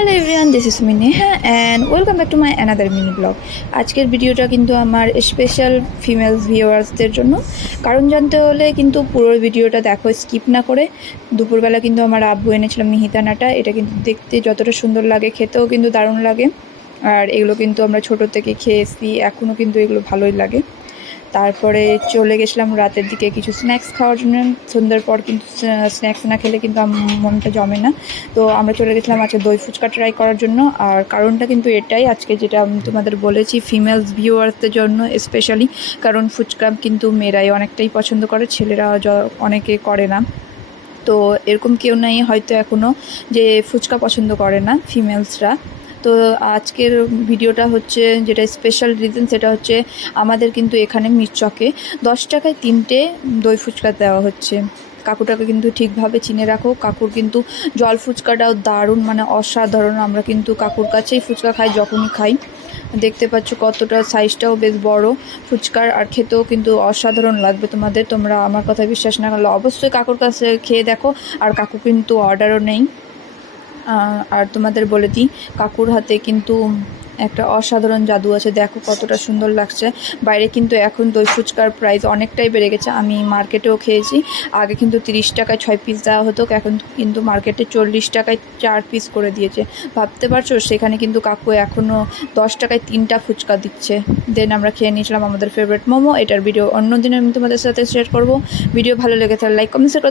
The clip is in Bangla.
Hello everyone, this is me Neha and welcome back to my another mini blog. আজকের ভিডিওটা কিন্তু আমার স্পেশাল ফিমেল ভিউয়ার্সদের জন্য। কারণ জানতে হলে কিন্তু পুরো ভিডিওটা দেখো, স্কিপ না করে। দুপুরবেলা কিন্তু আমার আব্বু এনেছিলাম মিহিদানাটা। এটা কিন্তু দেখতে যতটা সুন্দর লাগে, খেতেও কিন্তু দারুণ লাগে। আর এগুলো কিন্তু আমরা ছোটো থেকে খেয়েছি, এখনও কিন্তু এগুলো ভালোই লাগে। তারপরে চলে গেছিলাম রাতের দিকে কিছু স্ন্যাক্স খাওয়ার জন্য। সন্ধ্যার পর কিন্তু স্ন্যাক্স না খেলে কিন্তু মনটা জমে না। তো আমরা চলে গেছিলাম আজকে দই ফুচকা ট্রাই করার জন্য। আর কারণটা কিন্তু এটাই, আজকে যেটা আমি তোমাদের বলেছি, ফিমেলস ভিউয়ার্সদের জন্য স্পেশালি। কারণ ফুচকা কিন্তু মেয়েরাই অনেকটাই পছন্দ করে, ছেলেরা অনেকে করে না। তো এরকম কেউ নেই হয়তো এখনও যে ফুচকা পছন্দ করে না ফিমেলসরা। তো আজকের ভিডিওটা হচ্ছে যেটা স্পেশাল রিজন, সেটা হচ্ছে আমাদের কিন্তু এখানে মিরচকে 10 টাকায় 3টে দই ফুচকা দেওয়া হচ্ছে। কাকুটাকে কিন্তু ঠিকভাবে চিনে রাখো। কাকুর কিন্তু জল ফুচকাটাও দারুণ, মানে অসাধারণ। আমরা কিন্তু কাকুর কাছেই ফুচকা খাই যখনই খাই। দেখতে পাচ্ছ কতটা সাইজটাও বেশ বড় ফুচকার, আর খেতেও কিন্তু অসাধারণ লাগবে তোমাদের। তোমরা আমার কথা বিশ্বাস না করলে অবশ্যই কাকুর কাছে খেয়ে দেখো। আর কাকু কিন্তু অর্ডারও নেই। আর তোমাদের বলে দিই, কাকুর হাতে কিন্তু একটা অসাধারণ জাদু আছে। দেখো কতটা সুন্দর লাগছে। বাইরে কিন্তু এখন দই ফুচকার প্রাইস অনেকটাই বেড়ে গেছে। আমি মার্কেটেও খেয়েছি, আগে কিন্তু 30 টাকায় 6 পিস দেওয়া হতো, এখন কিন্তু মার্কেটে 40 টাকায় 4 পিস করে দিয়েছে। ভাবতে পারছো, সেখানে কিন্তু কাকু এখনও 10 টাকায় 3টা ফুচকা দিচ্ছে। দেন আমরা খেয়ে নিয়েছিলাম আমাদের ফেভারিট মোমো। এটার ভিডিও অন্য দিন আমি তোমাদের সাথে শেয়ার করবো। ভিডিও ভালো লেগে তাহলে লাইক কমেন্ট শেয়ার